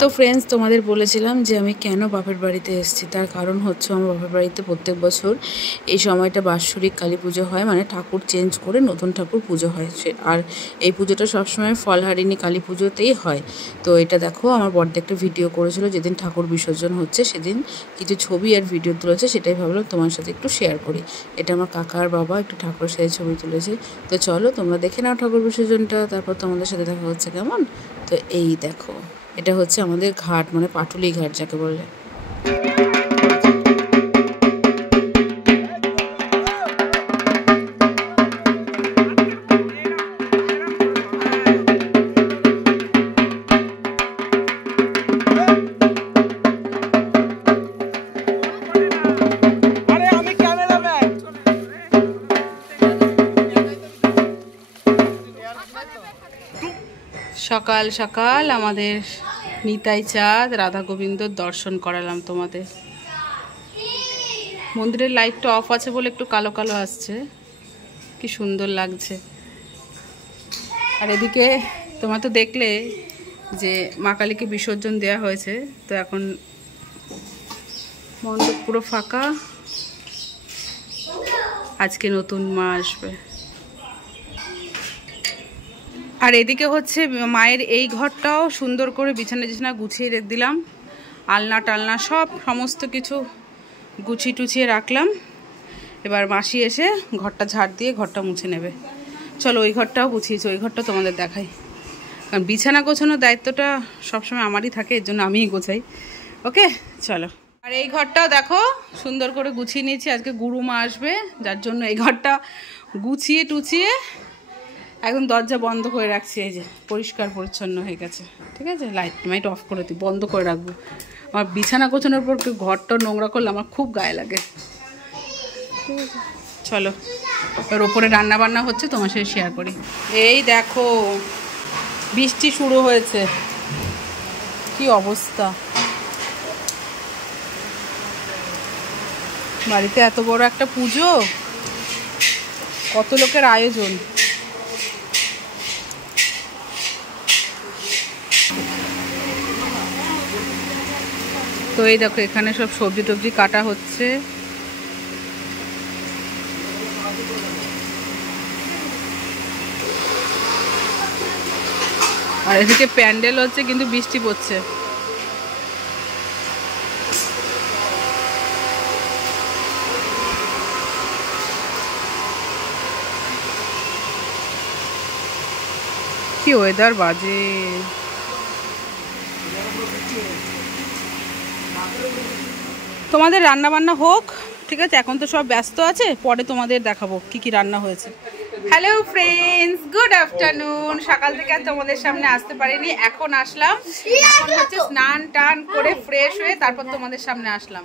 তো ফ্রেন্ডস, তোমাদের বলেছিলাম যে আমি কেন বাপের বাড়িতে এসেছি। তার কারণ হচ্ছে আমার বাপের বাড়িতে প্রত্যেক বছর এই সময়টা বাৎসরিক কালী পুজো হয়, মানে ঠাকুর চেঞ্জ করে নতুন ঠাকুর পুজো হয়। আর এই পুজোটা সবসময় ফলহারিণী কালী পুজোতেই হয়। তো এটা দেখো, আমার বড়দা একটা ভিডিও করেছিল যেদিন ঠাকুর বিসর্জন হচ্ছে, সেদিন কিছু ছবি আর ভিডিও তুলেছে, সেটাই ভাবলাম তোমার সাথে একটু শেয়ার করি। এটা আমার কাকা আর বাবা একটু ঠাকুরের সাথে ছবি তুলেছে। তো চলো তোমরা দেখে নাও ঠাকুর বিসর্জনটা, তারপর তোমাদের সাথে দেখা হচ্ছে কেমন। তো এই দেখো, এটা হচ্ছে আমাদের ঘাট, মানে পাটুলি ঘাট যাকে বলে। সকাল সকাল আমাদের নিতাই চাঁদ রাধা গোবিন্দর দর্শন করালাম তোমাদের। মন্দিরের লাইটটা অফ আছে বলে একটু কালো কালো আসছে, কি সুন্দর লাগছে। আর এদিকে তোমরা তো দেখলে যে মা কালীকে বিসর্জন দেওয়া হয়েছে, তো এখন মণ্ডপ পুরো ফাঁকা। আজকে নতুন মা আসবে। আর এদিকে হচ্ছে মায়ের এই ঘরটাও সুন্দর করে বিছানা গুছিয়ে রেখে দিলাম, আলনা টালনা সব সমস্ত কিছু গুছিয়ে টুছিয়ে রাখলাম। এবার মাসি এসে ঘরটা ঝাড় দিয়ে ঘরটা মুছে নেবে। চলো ওই ঘরটাও গুছিয়েছি, ওই ঘরটা তোমাদের দেখাই। কারণ বিছানা গোছানোর দায়িত্বটা সবসময় আমারই থাকে, এর জন্য আমিই গোছাই। ওকে চলো। আর এই ঘরটাও দেখো সুন্দর করে গুছিয়ে নিয়েছি, আজকে গুরুমা আসবে, যার জন্য এই ঘরটা গুছিয়ে টুছিয়ে একদম দরজা বন্ধ করে রাখছি। এই যে পরিষ্কার পরিচ্ছন্ন হয়ে গেছে, ঠিক আছে। লাইট অফ করে দিই, বন্ধ করে রাখবো। আমার বিছানা গোছানোর পর ঘরটা নোংরা করলে আমার খুব গায়ে লাগে, ঠিক আছে। চলো এবার ওপরে রান্না বান্না হচ্ছে, তোমার সাথে শেয়ার করি। এই দেখো বৃষ্টি শুরু হয়েছে, কি অবস্থা। বাড়িতে এত বড় একটা পুজো, কত লোকের আয়োজন। তো এই দেখো এখানে সব সবজি টবজি কাটা হচ্ছে। আর এদিকে প্যান্ডেল হচ্ছে, কিন্তু বৃষ্টি পড়ছে। কি ওয়েদার বাজে। তোমাদের রান্না বান্না হোক, ঠিক আছে। এখন তো সব ব্যস্ত আছে, পরে তোমাদের দেখাবো কি কি রান্না হয়েছে। Hello friends, good afternoon. সকাল থেকে আর তোমাদের সামনে আসতে পারিনি, এখন আসলাম। এখন হচ্ছে স্নান টান করে ফ্রেশ হয়ে তারপর তোমাদের সামনে আসলাম।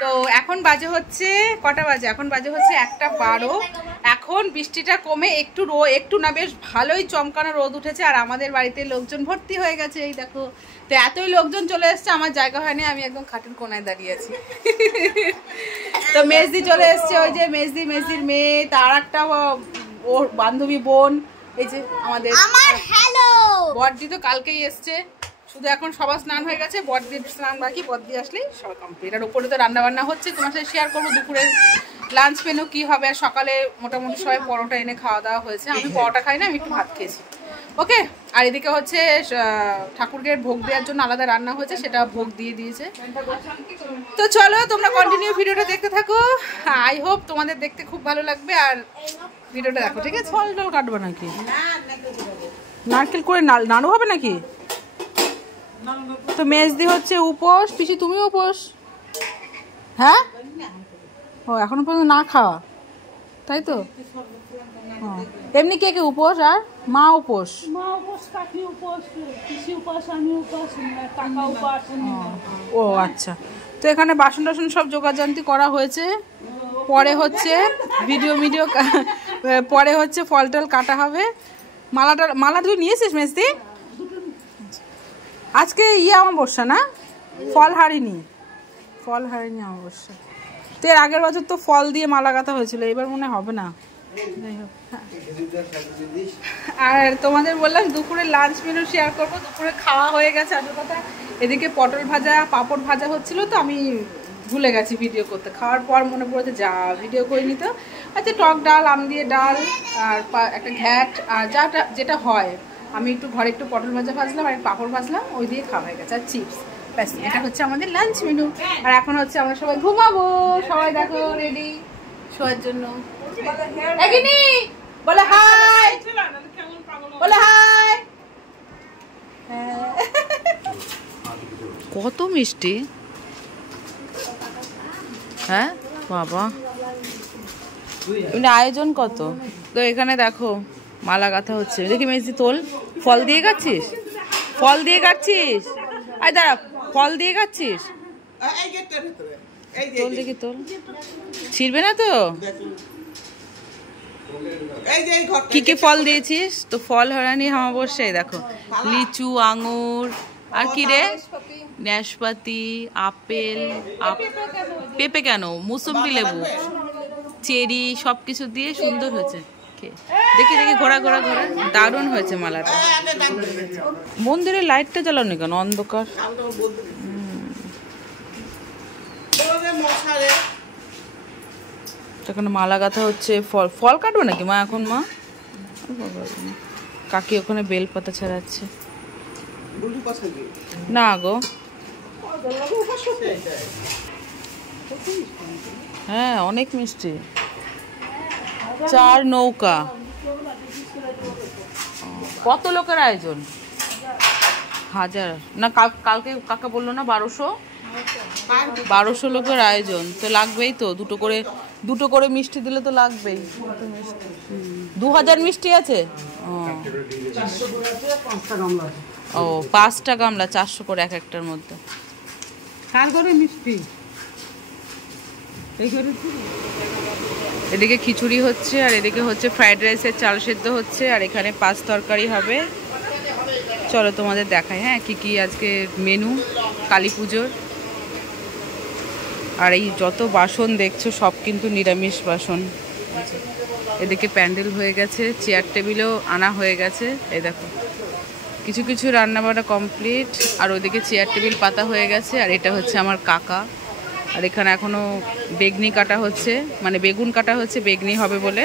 তো এখন বাজে হচ্ছে কটা বাজে, এখন বাজে হচ্ছে 1:12। এখন বৃষ্টিটা কমে একটু না বেশ ভালোই চমকানো রোদ উঠেছে। আর আমাদের বাড়িতে লোকজন ভর্তি হয়ে গেছে, এই দেখো। তো এতই লোকজন চলে এসছে, আমার জায়গা হয়নি, আমি একদম খাটের কোনায় দাঁড়িয়ে আছি। তো মেজদি চলে এসছে, ওই যে মেজদির মেয়ে, তার একটা ওর বান্ধবী বোন, এই যে আমাদের বড়দি তো কালকেই এসছে। শুধু এখন সবার স্নান হয়ে গেছে, বড়দির স্নান বাকি, বড়দি আসলেই সব কমপ্লিট। আর উপরে তো রান্না বান্না হচ্ছে, তোমার সাথে শেয়ার করবো দুপুরের লাঞ্চ মেনু কি হবে। আর সকালে মোটামুটি সবাই পরোটা এনে খাওয়া দাওয়া হয়েছে, আমি পরোটা খাই না, আমি একটু ভাত খেয়েছি। ওকে। আর এদিকে হচ্ছে ঠাকুরকে ভোগ দেওয়ার জন্য আলাদা রান্না হয়েছে, সেটা ভোগ দিয়ে দিয়েছে। তো চলো তোমরা কন্টিনিউ ভিডিওটা দেখতে থাকো, আই হোপ তোমাদের দেখতে খুব ভালো লাগবে। আর ভিডিওটা দেখো, ঠিক আছে। ফল টল কাটবো নাকি, নারকেল করে নাড়ু হবে নাকি? তো মেজদি হচ্ছে উপোস, পিসি তুমি উপোস? হ্যাঁ, ও এখনো পর্যন্ত না খাওয়া, তাই তো। এমনি কে কে উপোস? আর মা উপোস? ও আচ্ছা। তো এখানে বাসন টাসন সব জোগাড়যন্ত্র করা হয়েছে, পরে হচ্ছে ভিডিও পরে হচ্ছে ফল টল কাটা হবে। মালা তুই নিয়েছিস মেজদি? আজকে অমাবস্যা না, ফলহারিণী অমাবস্যা। তো এর আগের বছর তো ফল দিয়ে মালা গাঁথা হয়েছিল, এবার মনে হবে না। আর তোমাদের বললাম দুপুরে লাঞ্চ মেনু শেয়ার করবো। দুপুরে খাওয়া হয়ে গেছে আসল কথা। এদিকে পটল ভাজা পাঁপড় ভাজা হচ্ছিল, তো আমি ভুলে গেছি ভিডিও করতে। খাওয়ার পর মনে পড়েছে যা ভিডিও করে নিত। আচ্ছা, টক ডাল, আম দিয়ে ডাল, আর একটা ঘ্যাট, আর যেটা হয়। আমি একটু ঘরে একটু পটল ভাজা ভাজলাম আর পাঁপড় ভাজলাম, ওই দিয়ে খাওয়া হয়ে গেছে। আর চিপস, ব্যাস। এটা হচ্ছে আমাদের লাঞ্চ মেনু। আর এখন হচ্ছে আমরা সবাই ঘুমাবো। সবাই দেখো রেডি শোয়ার জন্য। বলে হাই, বলে হাই। কত মিষ্টি, হ্যাঁ বাবা। আয়োজন কত। তো এখানে দেখো মালা গাঁথা হচ্ছে। দেখি মেজি তোল। ফল দিয়ে গাচ্ছিস, ফল দিয়ে গাচ্ছিস। আয় দাঁড়া, ফল দিয়ে গাচ্ছিস। তোল দেখি, তোল। ছিড়বে না তো? কি কি ফল দিয়েছিস? তো ফল হরানি অমাবস্যায় দেখো লিচু, আঙুর, আর কি রে, নাশপাতি, আপেল, পেঁপে কেন, মুসম্বি লেবু, চেরি, সবকিছু দিয়ে সুন্দর হয়েছে। দেখি দেখি, ঘোরা ঘোরা ঘোরা, দারুণ হয়েছে মালাটা। মন্দিরের লাইটটা জ্বালানো কেন, অন্ধকার। এখানে মালা গাঁথা হচ্ছে। ফল ফল কাটবো নাকি মা এখন? মা কাকি ওখানে বেলপাতা ছাড়াচ্ছে। না গো, হ্যাঁ অনেক মিষ্টি। 4 নৌকা। কত লোকের আয়োজন? 1000 না, কালকে কাকা বললো না 1200 লোকের আয়োজন। তো লাগবেই তো, দুটো করে মিষ্টি দিলে তো লাগবেই। 2000 মিষ্টি আছে। ও 5টা গামলা, 400 করে এক একটার মধ্যে। মিষ্টি এদিকে খিচুড়ি হচ্ছে, আর এদিকে হচ্ছে ফ্রাইড রাইসের চাল সেদ্ধ হচ্ছে, আর এখানে 5 তরকারি হবে। চলো তোমাদের দেখাই, হ্যাঁ কি কি আজকে মেনু কালী পুজোর। আর এই যত বাসন দেখছো সব কিন্তু নিরামিষ বাসন। এদিকে প্যান্ডেল হয়ে গেছে, চেয়ার টেবিলও আনা হয়ে গেছে। এই দেখো কিছু কিছু রান্নাবান্না কমপ্লিট, আর ওইদিকে চেয়ার টেবিল পাতা হয়ে গেছে। আর এটা হচ্ছে আমার কাকা। আর এখানে এখনো বেগনি কাটা হচ্ছে, মানে বেগুন কাটা হচ্ছে, বেগনি হবে বলে।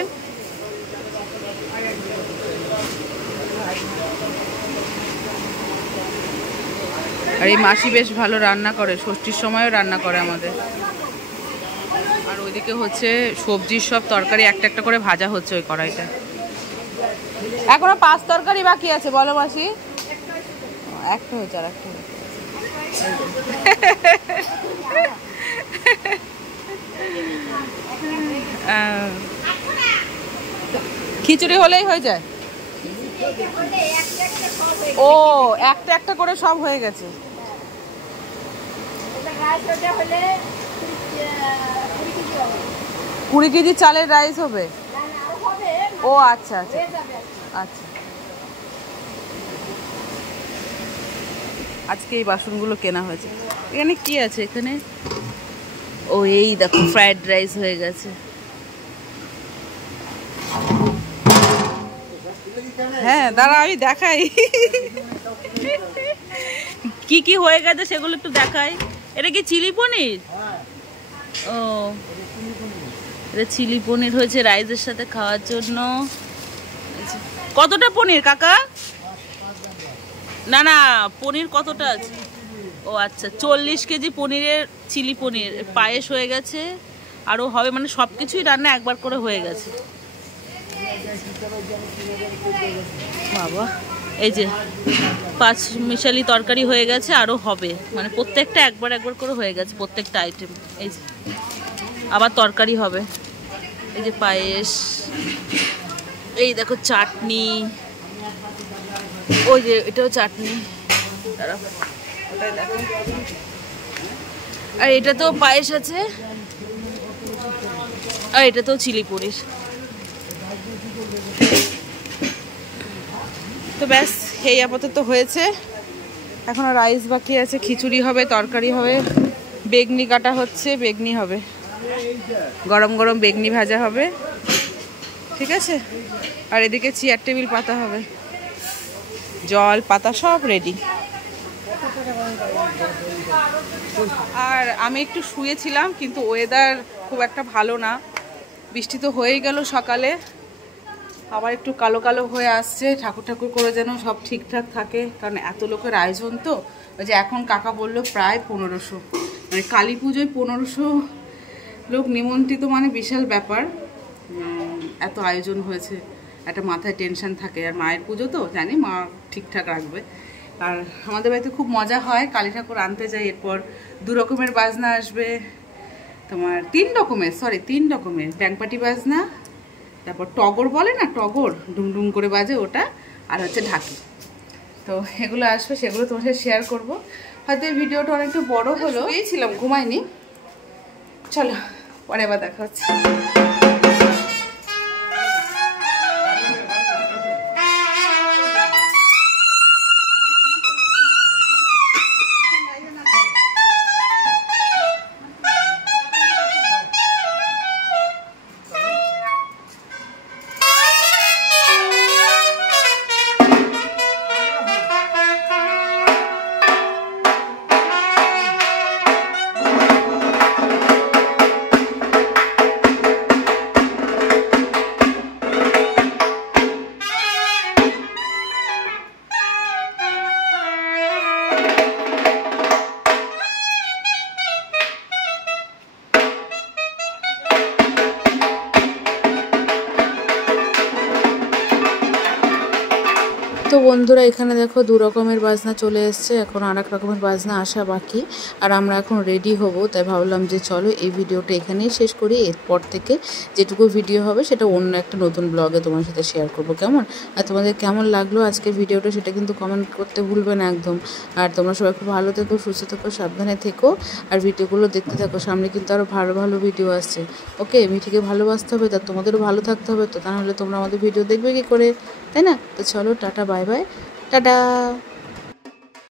আর এই মাসি বেশ ভালো রান্না করে, ষষ্ঠীর সময়ও রান্না করে আমাদের। আর ওইদিকে হচ্ছে সবজির সব তরকারি একটা একটা করে ভাজা হচ্ছে ওই কড়াইটা। এখনো 5 তরকারি বাকি আছে, বলো মাসি। একটা হয়েছে, আর একটা খিচুড়ি হলেই হয়ে যায়। ও একটা একটা করে সব হয়ে গেছে। 20 কেজি চালের রাইস হবে। ও আচ্ছা আচ্ছা আচ্ছা। আজকে এই বাসনগুলো কেনা হয়েছে। এখানে কি আছে? এখানে ও এই দেখো ফ্রাইড রাইস হয়ে গেছে। হ্যাঁ দাঁড়া আমি দেখাই কি কি হয়ে গেছে সেগুলো একটু দেখাই। এটা কি চিলি পনির? ও এটা চিলি পনির হয়েছে রাইসের সাথে খাওয়ার জন্য। কতটা পনির কাকা? না না পনির কতটা আছে? ও আচ্ছা 40 কেজি পনিরের চিলি পনির। পায়েস হয়ে গেছে, আরও হবে, মানে সব কিছুই রান্না একবার করে হয়ে গেছে। বাবা এই যে 5 মিশালি তরকারি হয়ে গেছে, আরও হবে, মানে প্রত্যেকটা একবার একবার করে হয়ে গেছে প্রত্যেকটা আইটেম। এই যে আবার তরকারি হবে। এই যে পায়েস, এই দেখো চাটনি, ওই যে এটাও চাটনি, ওটাই দেখো। আর এটা তো পায়েস আছে, আর এটা তো চিলি পনির। তো ব্যাস এই আপাতত হয়েছে। এখনো রাইস বাকি আছে, খিচুড়ি হবে, তরকারি হবে, বেগনি কাটা হচ্ছে, বেগনি হবে, গরম গরম বেগনি ভাজা হবে। ঠিক আছে। আর এদিকে চেয়ার টেবিল পাতা হবে, জল পাতা সব রেডি। আর আমি একটু শুয়েছিলাম, কিন্তু ওয়েদার খুব একটা ভালো না, বৃষ্টি তো হয়েই গেল সকালে, আবার একটু কালো কালো হয়ে আসছে। ঠাকুর ঠাকুর করে যেন সব ঠিকঠাক থাকে, কারণ এত লোকের আয়োজন তো। ওই যে এখন কাকা বললো প্রায় 1500, মানে কালী পুজোয় 1500 লোক নিমন্ত্রিত, মানে বিশাল ব্যাপার। এত আয়োজন হয়েছে, একটা মাথায় টেনশন থাকে। আর মায়ের পুজো তো জানি মা ঠিকঠাক রাখবে। আর আমাদের বাড়িতে খুব মজা হয়, কালী ঠাকুর আনতে যাই, এরপর 2 রকমের বাজনা আসবে, তোমার 3 রকমের ব্যাংপাটি বাজনা, তারপর টগর বলে না, টগর ডুমডুম করে বাজে ওটা, আর হচ্ছে ঢাকি। তো এগুলো আসবে, সেগুলো তোমার সাথে শেয়ার করবো। হয়তো এই ভিডিওটা অনেকটা বড় হলো, ছিলাম ঘুমাইনি। চলো পরে আবার দেখা হচ্ছে। তো বন্ধুরা এখানে দেখো 2 রকমের বাজনা চলে এসছে, এখন আর এক রকমের বাজনা আসা বাকি। আর আমরা এখন রেডি হব, তাই ভাবলাম যে চলো এই ভিডিওটা এখানেই শেষ করি। এরপর থেকে যেটুকু ভিডিও হবে সেটা অন্য একটা নতুন ব্লগে তোমার সাথে শেয়ার করব, কেমন? আর তোমাদের কেমন লাগলো আজকের ভিডিওটা সেটা কিন্তু কমেন্ট করতে ভুলবে না একদম। আর তোমরা সবাই খুব ভালো থেকো, সুস্থ থেকো, সাবধানে থেকো, আর ভিডিওগুলো দেখতে থাকো। সামনে কিন্তু আরও ভালো ভালো ভিডিও আসছে। ওকে, মিঠিকে ভালোবাসতে হবে, তা তোমাদেরও ভালো থাকতে হবে, তো তাহলে তোমরা আমাদের ভিডিও দেখবে কী করে, তাই না? তো চলো টাটা, বাই বাই, টাটা।